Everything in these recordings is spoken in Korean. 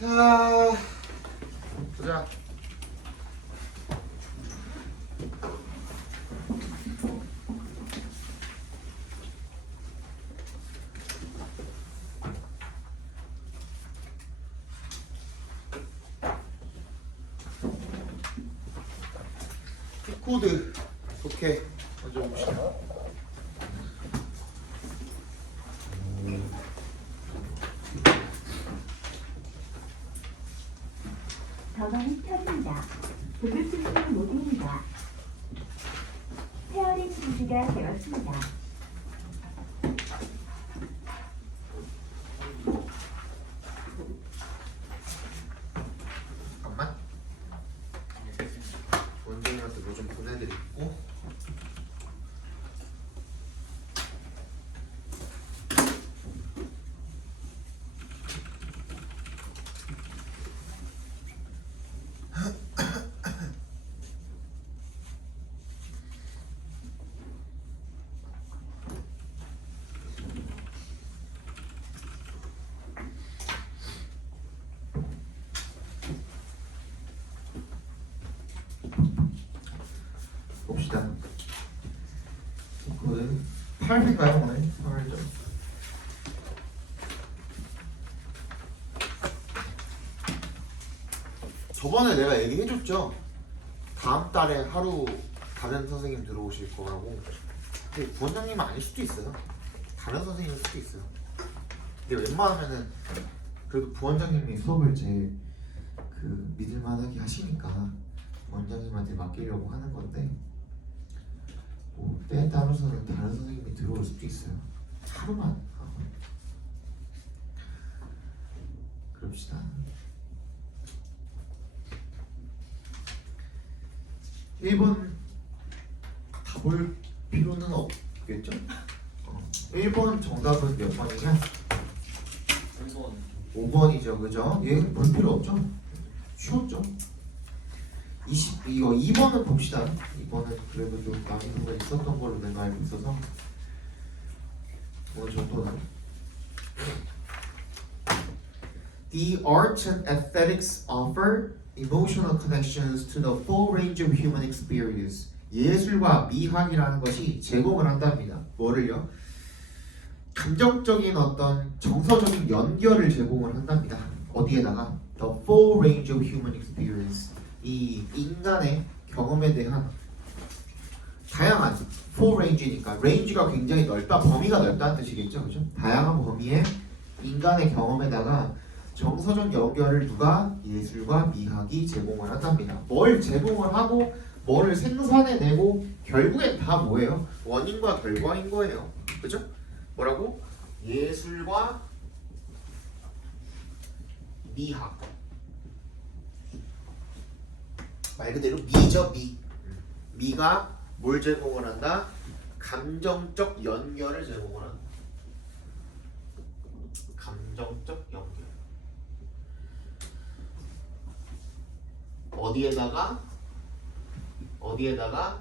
자, 보자. 코드 오케이 먼저 봅시다. 전원이 켜집니다. 블루투스 모드입니다. 페어링 준비가 되었습니다. 잠깐만. 원장님한테 뭐 좀 보내드리고. 봅시다. 코드 8회인가요 오늘? 8점. 저번에 내가 얘기해줬죠. 다음 달에 하루 다른 선생님 들어오실 거라고. 근데 부원장님은 아닐 수도 있어요. 다른 선생님일 수도 있어요. 근데 웬만하면은 그래도 부원장님이 수업을 제일 그 믿을만하게 하시니까 원장님한테 맡기려고 하는 건데. 뭐 때에 따라서는 다른 선생님이 들어올 수도 있어요. 하루만 하고. 그럽시다. 1번 다 볼 필요는 없겠죠? 1번 정답은 몇 번이냐? 3번 5번이죠, 그죠? 얘 볼 필요 없죠? 쉬웠죠? 이거 2번은 봅시다. 2번은 그래도 좀 난이도가 있었던 걸로 내가 알고 있어서 어느 정도는 The arts and aesthetics offer emotional connections to the full range of human experience. 예술과 미학이라는 것이 제공을 한답니다. 뭐를요? 감정적인 어떤 정서적인 연결을 제공을 한답니다. 어디에다가? The full range of human experience. 이 인간의 경험에 대한 다양한 full range니까 range가 굉장히 넓다, 범위가 넓다는 뜻이겠죠, 그죠? 다양한 범위의 인간의 경험에다가 정서적 연결을 누가? 예술과 미학이 제공을 한답니다. 뭘 제공을 하고 뭐를 생산해내고 결국엔 다 뭐예요? 원인과 결과인 거예요, 그죠? 뭐라고? 예술과 미학. 말 그대로 미죠, 미. 미가 뭘 제공을 한다? 감정적 연결을 제공을 한다. 감정적 연결. 어디에다가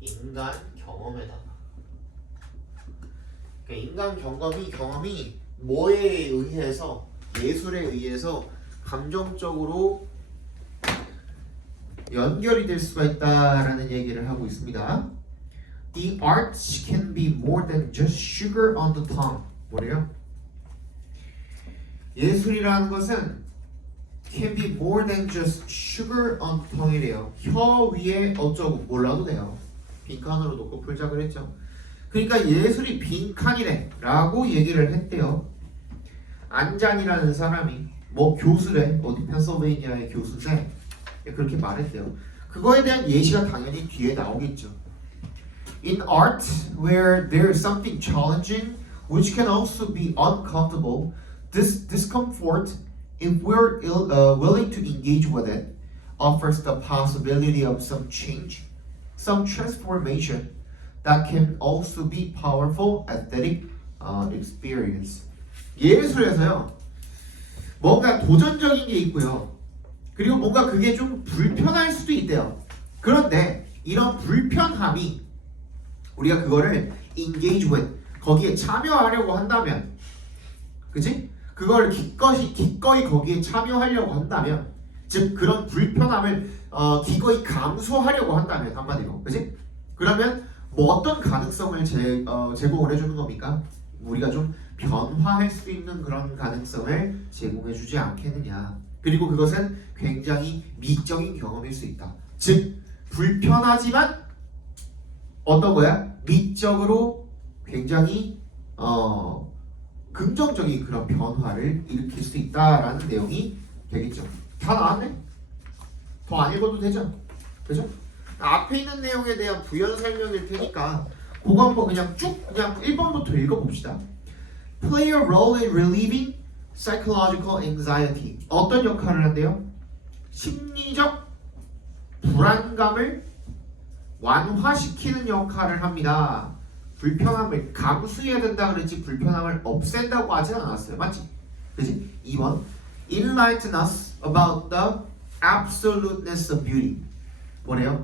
인간 경험에다가. 그러니까 인간 경험이 뭐에 의해서, 예술에 의해서 감정적으로 연결이 될 수가 있다라는 얘기를 하고 있습니다. The arts can be more than just sugar on the tongue. 뭐래요? 예술이라는 것은 can be more than just sugar on the tongue이래요. 혀 위에 어쩌고 몰라도 돼요. 빈칸으로 놓고 풀자 그랬죠. 그러니까 예술이 빈칸이래 라고 얘기를 했대요. 안잔이라는 사람이 뭐 교수래, 어디 펜실베이니아의 교수인데 그렇게 말했대요. 그거에 대한 예시가 당연히 뒤에 나오겠죠. In art, where there is something challenging, which can also be uncomfortable, this discomfort, if we're willing to engage with it, offers the possibility of some change, some transformation that can also be powerful aesthetic experience. 예술에서요, 뭔가 도전적인 게 있고요. 그리고 뭔가 그게 좀 불편할 수도 있대요. 그런데 이런 불편함이 우리가 그거를 engage with, 거기에 참여하려고 한다면, 그치? 그걸 기꺼이 거기에 참여하려고 한다면, 즉 그런 불편함을 기꺼이 감수하려고 한다면, 한마디로, 그지? 그러면 뭐 어떤 가능성을 제공을 해주는 겁니까? 우리가 좀 변화할 수 있는 그런 가능성을 제공해주지 않겠느냐. 그리고 그것은 굉장히 미적인 경험일 수 있다. 즉 불편하지만 어떤 거야? 미적으로 굉장히 긍정적인 그런 변화를 일으킬 수 있다라는 내용이 되겠죠. 다 나왔네? 더 안 읽어도 되죠? 그죠? 앞에 있는 내용에 대한 부연 설명일 테니까 그거 한번 그냥 1번부터 읽어봅시다. Play a role in relieving psychological anxiety. 어떤 역할을 한대요? 심리적 불안감을 완화시키는 역할을 합니다. 불편함을 감수해야 된다 그랬지 불편함을 없앤다고 하진 않았어요. 맞지? 그지? 2번 Enlighten us about the absoluteness of beauty. 뭐래요?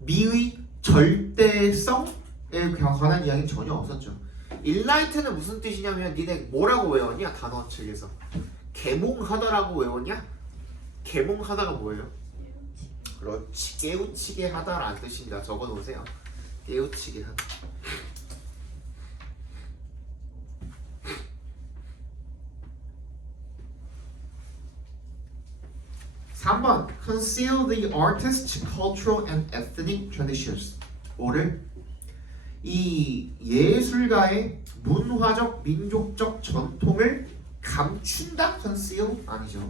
미의 절대성에 관한 이야기는 전혀 없었죠. Enlighten은 무슨 뜻이냐면 니네 뭐라고 외웠냐? 단어 책에서 계몽하다라고 외웠냐? 계몽하다가 뭐예요? 그렇지, 깨우치게 하다라는 뜻입니다. 적어놓으세요. 깨우치게 하다. 3번 Conceal the artist's cultural and ethnic traditions. 5를 이 예술가의 문화적, 민족적 전통을 감춘다? Conceal? 아니죠.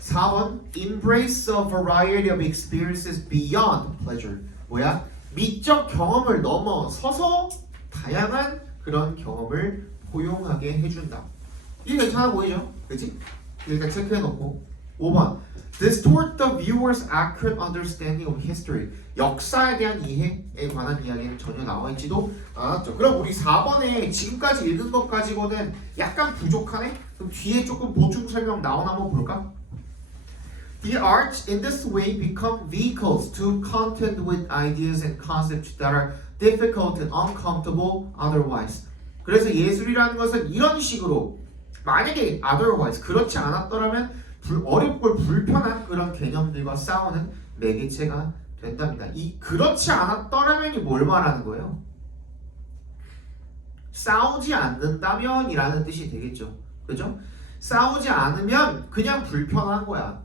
4번 Embrace a variety of experiences beyond pleasure. 뭐야? 미적 경험을 넘어서서 다양한 그런 경험을 포용하게 해준다. 이게 괜찮아 보이죠? 그치? 일단 체크해놓고 5번 Distort the viewer's accurate understanding of history. 역사에 대한 이해에 관한 이야기는 전혀 나와있지도 않았죠. 그럼 우리 4번에 지금까지 읽은 것 가지고는 약간 부족하네? 그럼 뒤에 조금 보충 설명 나오나 한번 볼까? The arts in this way become vehicles to contend with ideas and concepts that are difficult and uncomfortable otherwise. 그래서 예술이라는 것은 이런 식으로 만약에 otherwise 그렇지 않았더라면 어렵고 불편한 그런 개념들과 싸우는 매개체가 된답니다. 이 그렇지 않았더라면이 뭘 말하는 거예요? 싸우지 않는다면이라는 뜻이 되겠죠. 그죠? 싸우지 않으면 그냥 불편한 거야.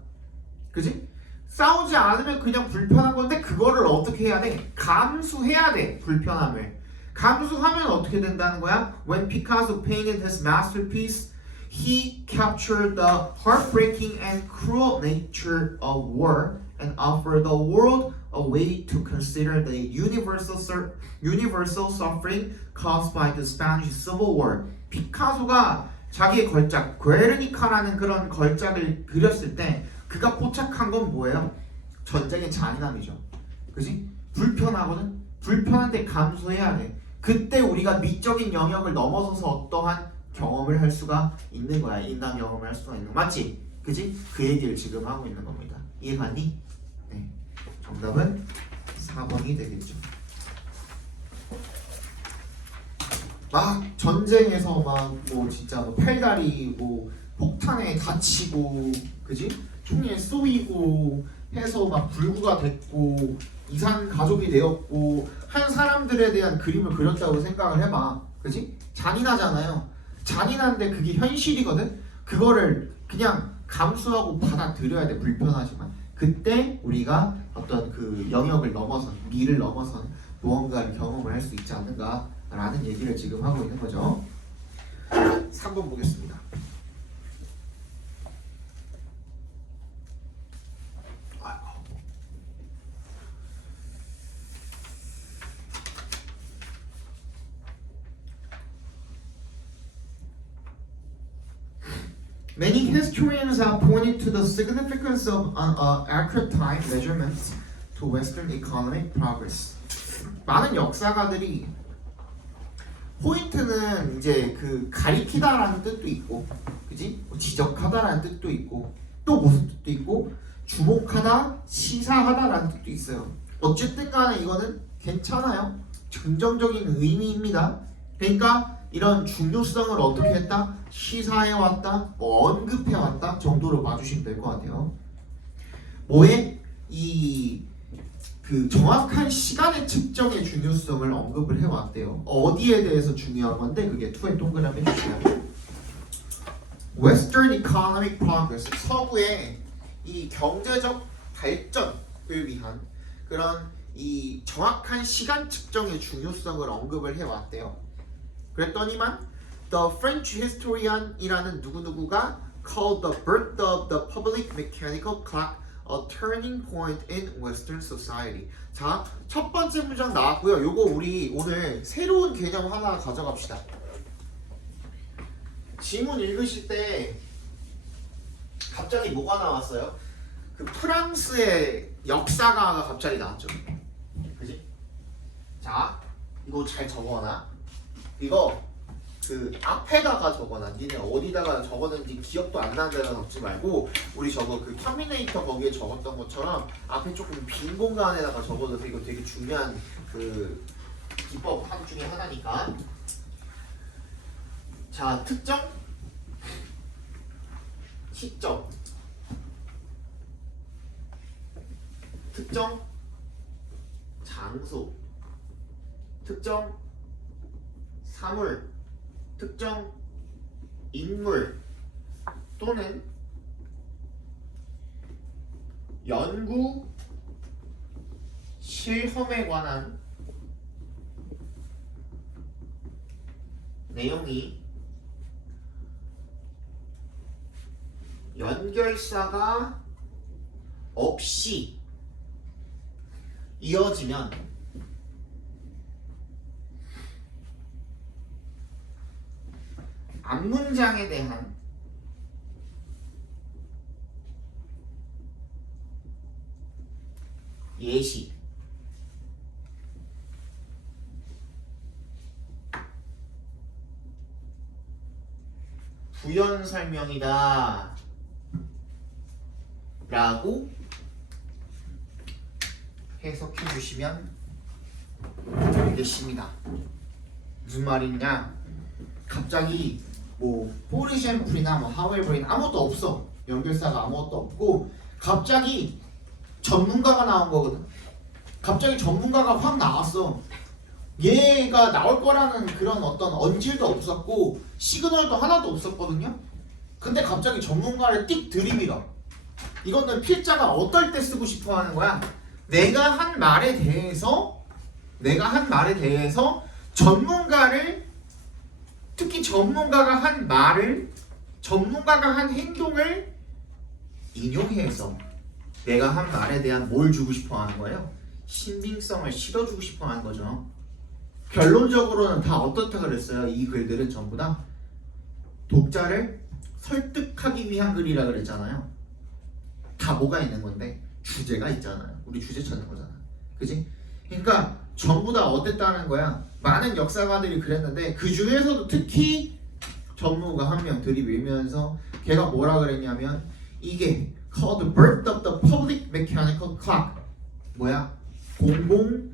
그지? 싸우지 않으면 그냥 불편한 건데 그거를 어떻게 해야 돼? 감수해야 돼. 불편함을. 감수하면 어떻게 된다는 거야? When Picasso painted his masterpiece, he captured the heartbreaking and cruel nature of war and offered the world a way to consider the universal suffering caused by the Spanish Civil War. 피카소가 자기의 걸작, 괴르니카라는 그런 걸작을 그렸을 때 그가 포착한 건 뭐예요? 전쟁의 잔인함이죠. 그지? 불편하거든? 불편한데 감수해야 돼. 그때 우리가 미적인 영역을 넘어서서 어떠한 경험을 할 수가 있는 거야. 인간 경험을 할 수가 있는 거. 맞지? 그지? 그 얘기를 지금 하고 있는 겁니다. 이해갔니? 네. 정답은 4번이 되겠죠. 막 전쟁에서 막 뭐 진짜 뭐 팔다리 뭐 폭탄에 다치고 그지? 총에 쏘이고 해서 막 불구가 됐고 이산 가족이 되었고 한 사람들에 대한 그림을 그렸다고 생각을 해봐. 그지? 잔인하잖아요. 잔인한데 그게 현실이거든. 그거를 그냥 감수하고 받아들여야 돼. 불편하지만 그때 우리가 어떤 그 영역을 넘어선 미를 넘어선 무언가를 경험을 할 수 있지 않는가라는 얘기를 지금 하고 있는 거죠. 3번 보겠습니다. Many historians have pointed to the significance of accurate time measurements to Western economic progress. 많은 역사가들이 포인트는 이제 그 가리키다라는 뜻도 있고, 그지? 지적하다라는 뜻도 있고, 또 무슨 뜻도 있고, 주목하다, 시사하다라는 뜻도 있어요. 어쨌든 간에 이거는 괜찮아요. 긍정적인 의미입니다. 그러니까 이런 중요성을 어떻게 했다? 시사해 왔다, 뭐 언급해 왔다 정도로 봐주시면 될 것 같아요. 뭐에 그 정확한 시간의 측정의 중요성을 언급을 해 왔대요. 어디에 대해서 중요한 건데 그게 2에 동그라미 해주세요. Western economic progress, 서구의 이 경제적 발전을 위한 그런 이 정확한 시간 측정의 중요성을 언급을 해왔대요. 그랬더니만 The French historian이라는 누구누구가 called the birth of the public mechanical clock a turning point in Western society. 자, 첫 번째 문장 나왔고요. 요거 우리 오늘 새로운 개념 하나 가져갑시다. 지문 읽으실 때 갑자기 뭐가 나왔어요? 그 프랑스의 역사가가 갑자기 나왔죠. 그지? 자, 이거 잘 적어놔. 이거 그 앞에다가 적어놔. 니네 어디다가 적었는지 기억도 안 나는 데다 적지 말고 우리 저거 그 터미네이터 거기에 적었던 것처럼 앞에 조금 빈 공간에다가 적어줘서 이거 되게 중요한 그 기법 중에 하나니까. 자, 특정 시점, 특정 장소, 특정 사물, 특정 인물 또는 연구 실험에 관한 내용이 연결사가 없이 이어지면 앞문장에 대한 예시, 부연 설명이다 라고 해석해 주시면 되겠습니다. 무슨 말이냐? 갑자기 뭐 포르셴프리나 뭐 하웰브린 아무것도 없어. 연결사가 아무것도 없고 갑자기 전문가가 나온 거거든. 갑자기 전문가가 확 나왔어. 얘가 나올 거라는 그런 어떤 언질도 없었고 시그널도 하나도 없었거든요. 근데 갑자기 전문가를 띡 들이밀어. 이거는 필자가 어떨 때 쓰고 싶어 하는 거야? 내가 한 말에 대해서 전문가를, 특히 전문가가 한 말을, 전문가가 한 행동을 인용해서 내가 한 말에 대한 뭘 주고 싶어 하는 거예요? 신빙성을 실어주고 싶어 하는 거죠. 결론적으로는 다 어떻다 그랬어요? 이 글들은 전부 다 독자를 설득하기 위한 글이라 그랬잖아요. 다 뭐가 있는 건데? 주제가 있잖아요. 우리 주제 찾는 거잖아. 그지? 그러니까 전부 다 어땠다는 거야. 많은 역사가들이 그랬는데 그 중에서도 특히 전무가 한 명 들이밀면서 걔가 뭐라 그랬냐면 이게 called the birth of the public mechanical clock, 뭐야? 공공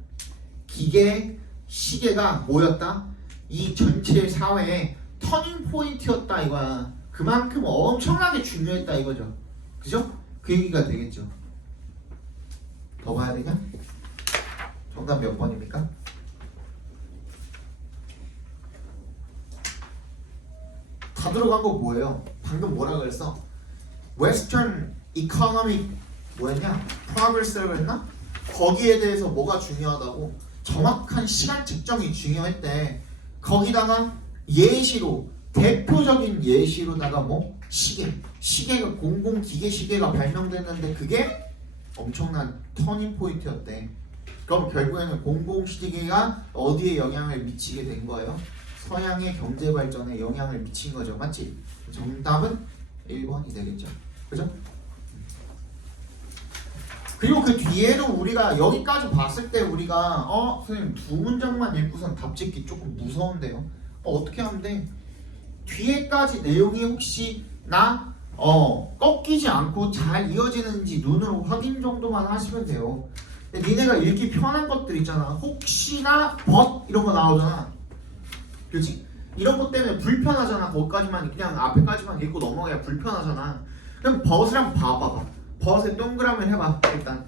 기계 시계가 뭐였다? 이 전체 사회의 터닝 포인트였다 이거야. 그만큼 엄청나게 중요했다 이거죠. 그죠? 그 얘기가 되겠죠. 더 봐야 되냐? 정답 몇 번입니까? 다 들어간 거 뭐예요? 방금 뭐라 그랬어? Western economic 뭐였냐? progress를 그랬나? 거기에 대해서 뭐가 중요하다고? 정확한 시간 측정이 중요했대. 거기다가 예시로, 대표적인 예시로다가 뭐? 시계가 공공기계 시계가 발명됐는데 그게 엄청난 터닝 포인트였대. 그럼 결국에는 공공시계가 어디에 영향을 미치게 된 거예요? 서양의 경제 발전에 영향을 미친 거죠. 맞지? 정답은 1번이 되겠죠. 그죠? 그리고 그 뒤에도 우리가 여기까지 봤을 때 우리가 선생님 두 문장만 읽고선 답 짓기 조금 무서운데요. 어떻게 하면 돼? 뒤에까지 내용이 혹시 꺾이지 않고 잘 이어지는지 눈으로 확인 정도만 하시면 돼요. 근데 니네가 읽기 편한 것들 있잖아. 혹시나 but 이런 거 나오잖아. 그렇지? 이런 것 때문에 불편하잖아. 거기까지만 그냥 앞에까지만 읽고 넘어가야 불편하잖아. 그럼 벗이랑 봐봐봐. 벗에 동그라미를 해봐 일단.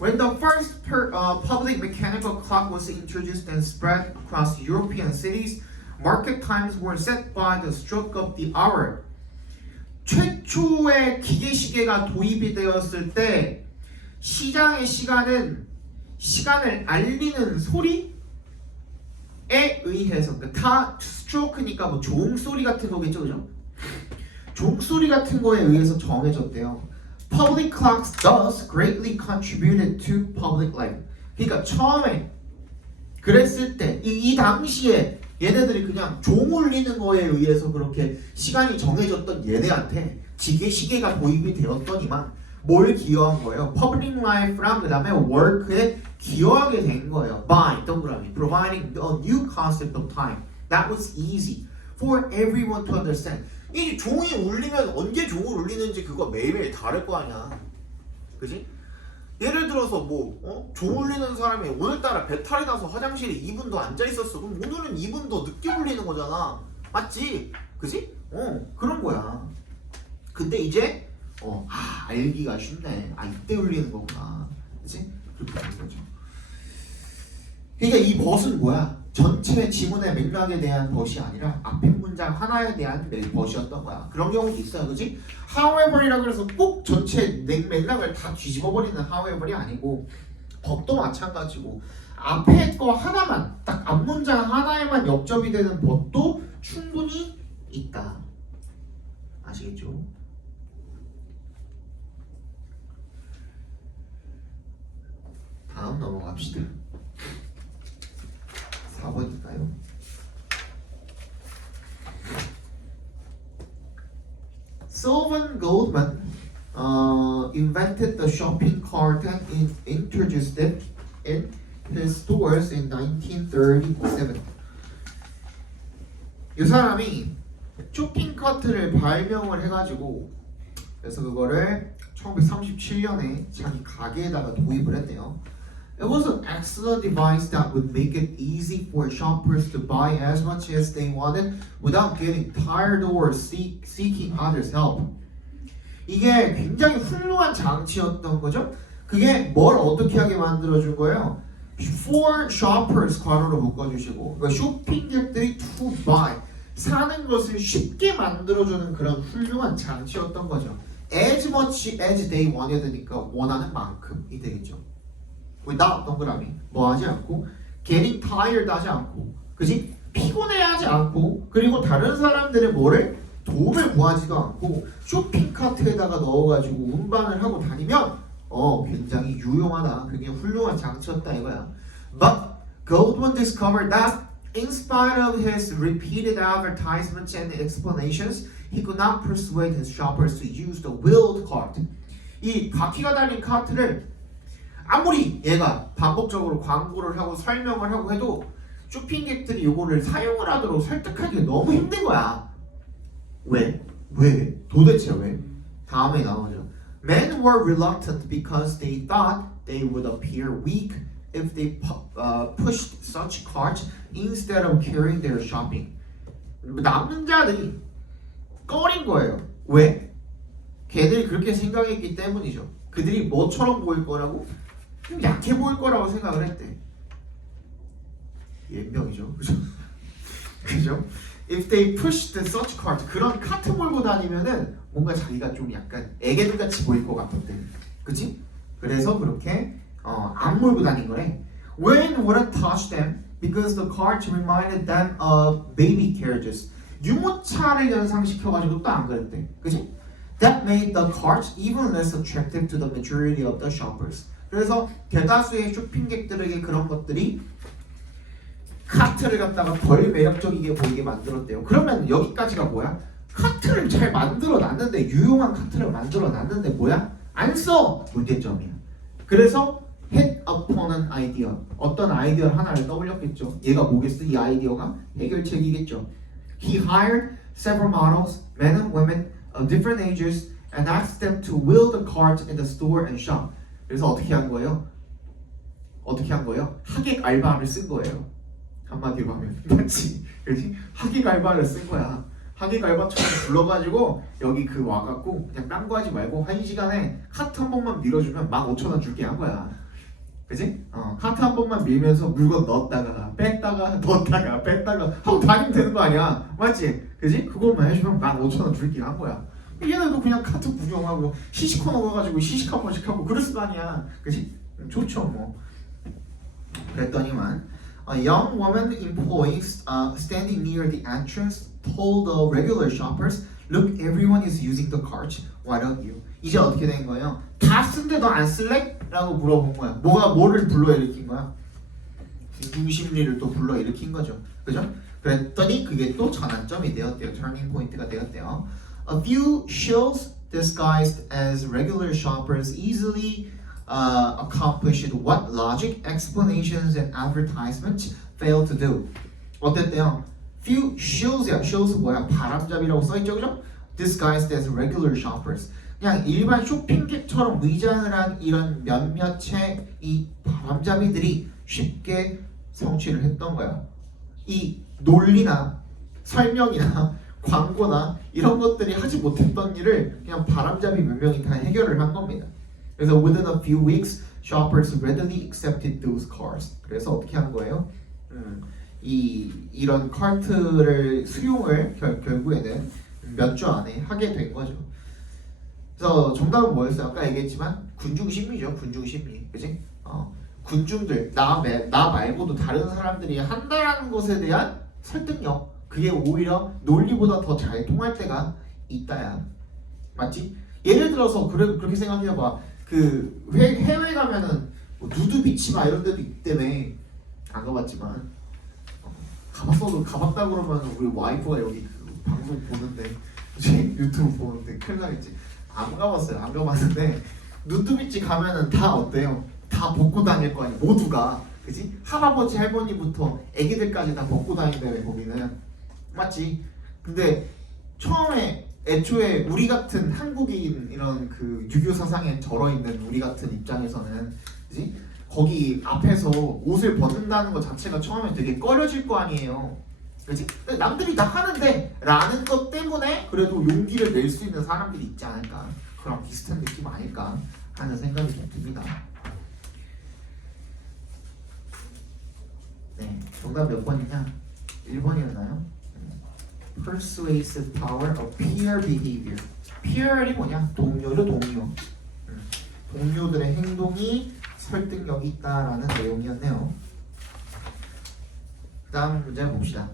When the first public mechanical clock was introduced and spread across European cities, market times were set by the stroke of the hour. 최초의 기계시계가 도입이 되었을 때 시장의 시간은 시간을 알리는 소리에 의해서, 그러니까 다 스트로크니까 뭐 종소리 같은 거겠죠, 그죠? 종소리 같은 거에 의해서 정해졌대요. Public clocks thus greatly contributed to public life. 그러니까 처음에 그랬을 때 이 당시에 얘네들이 그냥 종 울리는 거에 의해서 그렇게 시간이 정해졌던 얘네한테 기계시계가 도입이 되었더니만 뭘 기여한 거예요? Public life랑 그 다음에 work에 기여하게 된 거예요. By 동그라미 providing a new concept of time that was easy for everyone to understand. 이 종이 울리면 언제 종을 울리는지 그거 매일매일 다를 거 아니야. 그지? 예를 들어서 뭐 종 울리는 사람이 오늘따라 배탈이 나서 화장실에 2분 더 앉아 있었어. 그럼 오늘은 2분 더 늦게 울리는 거잖아. 맞지? 그지? 그런 거야. 근데 이제 알기가 쉽네. 이때 울리는 거구나. 그지? 그렇게 되는 거죠. 그러니까 이 벗은 뭐야? 전체 지문의 맥락에 대한 벗이 아니라 앞에 문장 하나에 대한 벗이었던 거야. 그런 경우도 있어요, 그지? However이라 그래서 꼭 전체 맥락을 다 뒤집어버리는 however이 아니고 벗도 마찬가지고 앞에 거 하나만 딱 앞문장 하나에만 역접이 되는 벗도 충분히 있다. 아시겠죠? 다음 넘어갑시다. 4번일까요? Sylvan Goldman invented the shopping cart and introduced it in his stores in 1937. 이 사람이 쇼핑 카트를 발명을 해가지고 그래서 그거를 1937년에 자기 가게에다가 도입을 했대요. It was an excellent device that would make it easy for shoppers to buy as much as they wanted without getting tired or seeking others' help. 이게 굉장히 훌륭한 장치였던 거죠. 그게 뭘 어떻게 하게 만들어준 거예요? For shoppers 괄호로 묶어주시고 그러니까 쇼핑객들이 to buy 사는 것을 쉽게 만들어주는 그런 훌륭한 장치였던 거죠. As much as they wanted니까 원하는 만큼이 되겠죠. without 동그라미 뭐 하지 않고 getting tired 하지 않고 그지? 피곤해하지 않고 그리고 다른 사람들의 뭐를 도움을 구하지도 않고 쇼핑 카트에다가 넣어가지고 운반을 하고 다니면 굉장히 유용하다. 굉장히 훌륭한 장치였다 이거야. But Goldman discovered that in spite of his repeated advertisements and explanations, he could not persuade his shoppers to use the wheeled cart. 이 바퀴가 달린 카트를 아무리 얘가 반복적으로 광고를 하고 설명을 하고 해도 쇼핑객들이 이거를 사용을 하도록 설득하기 너무 힘든 거야. 왜? 도대체 왜? 다음에 나오죠. Men were reluctant because they thought they would appear weak if they pushed such carts instead of carrying their shopping. 남자들이 꺼린 거예요. 왜? 걔들이 그렇게 생각했기 때문이죠. 그들이 뭐처럼 보일 거라고? 좀 약해 보일 거라고 생각을 했대. 예명이죠, 그죠? 그죠? If they pushed such cart, 그런 카트 몰고 다니면은 뭔가 자기가 좀 약간 애기들 같이 보일 것 같았대. 그치? 그래서 그렇게 안 몰고 다닌 거래. Women wouldn't touch them because the cart reminded them of baby carriages. 유모차를 연상시켜가지고 또 안 그랬대. 그치? That made the cart even less attractive to the majority of the shoppers. 그래서 대다수의 쇼핑객들에게 그런 것들이 카트를 갖다가 덜 매력적이게 보이게 만들었대요. 그러면 여기까지가 뭐야? 카트를 잘 만들어 놨는데 유용한 카트를 만들어 놨는데 뭐야? 안 써! 문제점이야. 그래서 hit upon an idea. 어떤 아이디어 하나를 떠올렸겠죠. 얘가 뭐겠어? 이 아이디어가 해결책이겠죠. He hired several models, men and women of different ages, and asked them to wheel the cart in the store and shop. 그래서 어떻게 한 거예요? 하객 알바를 쓴 거예요. 한마디로 하면 맞지? 그렇지? 하기갈바를 쓴 거야. 하기갈바처럼 불러가지고 여기 그 와갖고 그냥 딴 거 하지 말고 1시간에 카트 한 번만 밀어주면 15,000원 줄게 한 거야. 그지? 카트 한 번만 밀면서 물건 넣었다가 뺐다가 넣었다가 뺐다가 하고 다니면 되는 거 아니야. 맞지? 그지? 그것만 해주면 15,000원 줄게 한 거야. 얘네도 그냥 카트 구경하고 시식코너 가가지고 시식 한 번씩 하고 그랬을 거 아니야. 그지? 좋죠 뭐. 그랬더니만 A young woman employees standing near the entrance told the regular shoppers, "Look, everyone is using the cart. Why don't you?" 이제 어떻게 된 거예요? 다 쓴데 너 안 쓸래? 라고 물어본 거야. 뭐를 불러일으킨 거야? 중심리를 또 불러일으킨 거죠. 그죠? 그랬더니 그게 또 전환점이 되었대요. 터닝 포인트가 되었대요. A few shills disguised as regular shoppers easily accomplished what logic, explanations, and advertisements failed to do. 어땠대요? Few shills야. shills 뭐야? 바람잡이라고 써있죠, 그죠? Disguised as regular shoppers. 그냥 일반 쇼핑객처럼 의장을 한 이런 몇몇의 이 바람잡이들이 쉽게 성취를 했던 거야. 이 논리나 설명이나 광고나 이런 것들이 하지 못했던 일을 그냥 바람잡이 몇 명이 다 해결을 한 겁니다. 그래서 within a few weeks, shoppers readily accepted those cars. 그래서 어떻게 한 거예요? 이런 카트를 수용을 결국에는 몇 주 안에 하게 된 거죠. 그래서 정답은 뭐였어요? 아까 얘기했지만 군중심리죠. 군중심리, 그지? 군중들 나 말고도 다른 사람들이 한다라는 것에 대한 설득력, 그게 오히려 논리보다 더 잘 통할 때가 있다야. 맞지? 예를 들어서 그렇게 생각해봐. 그 해외 가면은 뭐 누드비치 막 이런 데도 있기 때문에 안 가봤지만 가봤다 그러면 우리 와이프가 여기 그 방송 보는데 유튜브 보는데 큰일 나겠지. 안 가봤어요. 안 가봤는데 누드비치 가면은 다 어때요? 다 벗고 다닐 거 아니야. 모두가, 그지? 할아버지 할머니부터 애기들까지 다 벗고 다닌다며 거기는. 맞지? 근데 애초에 우리 같은 한국인 이런 그 유교 사상에 절어 있는 우리 같은 입장에서는, 그지? 거기 앞에서 옷을 벗는다는 것 자체가 처음에 되게 꺼려질 거 아니에요. 그렇지? 남들이 다 하는데 라는 것 때문에 그래도 용기를 낼 수 있는 사람들이 있지 않을까. 그런 비슷한 느낌 아닐까 하는 생각이 좀 듭니다. 네, 정답 몇 번이냐? 1번이었나요? Persuasive power of peer behavior. peer이 뭐냐? 동료죠, 동료. 동료들의 행동이 설득력이 있다라는 내용이었네요. 다음 문제 봅시다.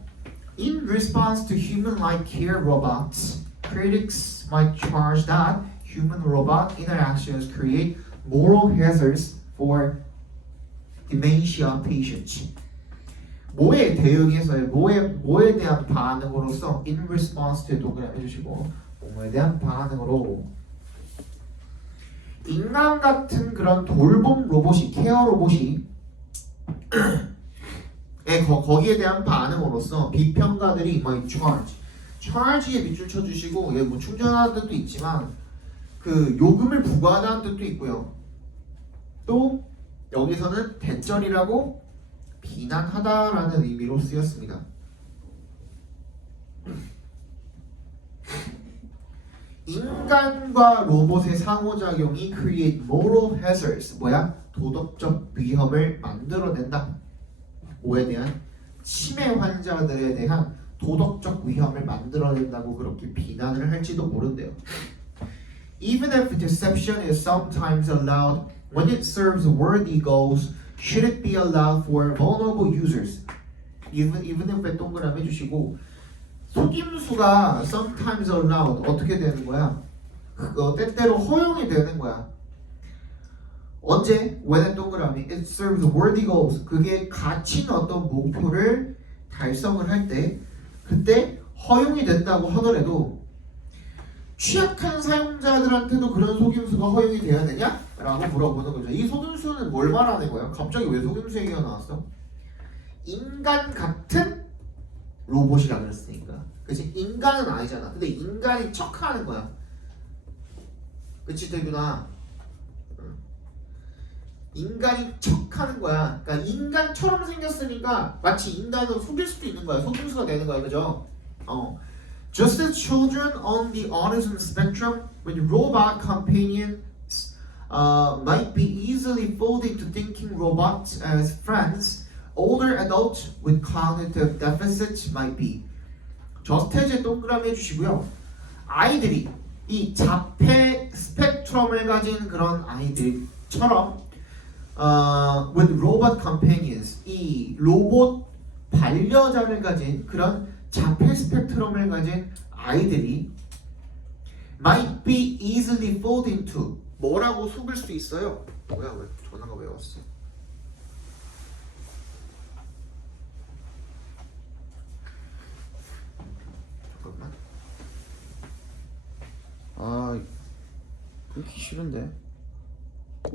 In response to human-like care robots, critics might charge that human-robot interactions create moral hazards for dementia patients. 뭐에 대응해서요? 뭐에 대한 반응으로서 in response to 동그라미 해주시고 뭐에 대한 반응으로 인간 같은 그런 돌봄 로봇이 케어 로봇이 거기에 대한 반응으로서 비평가들이 뭐 charge에 밑줄 쳐주시고 예, 뭐 충전하는 뜻도 있지만 그 요금을 부과하다는 뜻도 있고요. 또 여기서는 대절이라고 비난하다라는 의미로 쓰였습니다. 인간과 로봇의 상호작용이 create moral hazards, 뭐야? 도덕적 위험을 만들어낸다. 뭐에 대한? 치매 환자들에 대한 도덕적 위험을 만들어낸다고 그렇게 비난을 할지도 모른대요. Even if deception is sometimes allowed when it serves worthy goals, should it be allowed for vulnerable users? Even if 동그라미 해주시고 속임수가 sometimes allowed 어떻게 되는 거야? 그거 때때로 허용이 되는 거야. 언제? When 동그라미 it serves worthy goals. 그게 가치 어떤 목표를 달성을 할 때 그때 허용이 된다고 하더라도 취약한 사용자들한테도 그런 속임수가 허용이 돼야 되냐? 라고 물어보는 거죠. 이 속임수는 뭘 말하는 거야? 갑자기 왜 속임수 얘기가 나왔어? 인간 같은 로봇이라 그랬으니까. 그치? 인간은 아니잖아. 근데 인간이 척하는 거야. 그치, 대규나? 인간인 척하는 거야. 그러니까 인간처럼 생겼으니까 마치 인간으로 속일 수도 있는 거야. 속임수가 되는 거야, 그죠? Just as children on the autism spectrum, when robot companions might be easily fooled into thinking robots as friends, older adults with cognitive deficits might be. 저스트에 동그라미 해주시고요. 아이들이 이 자폐 스펙트럼을 가진 그런 아이들처럼 with robot companions, 이 로봇 반려자를 가진 그런 자폐 스펙트럼을 가진 아이들이 might be easily fooled into 뭐라고 속을 수 있어요? 뭐야, 왜 전화가 왜 왔어? 잠깐만. 아, 끊기 싫은데.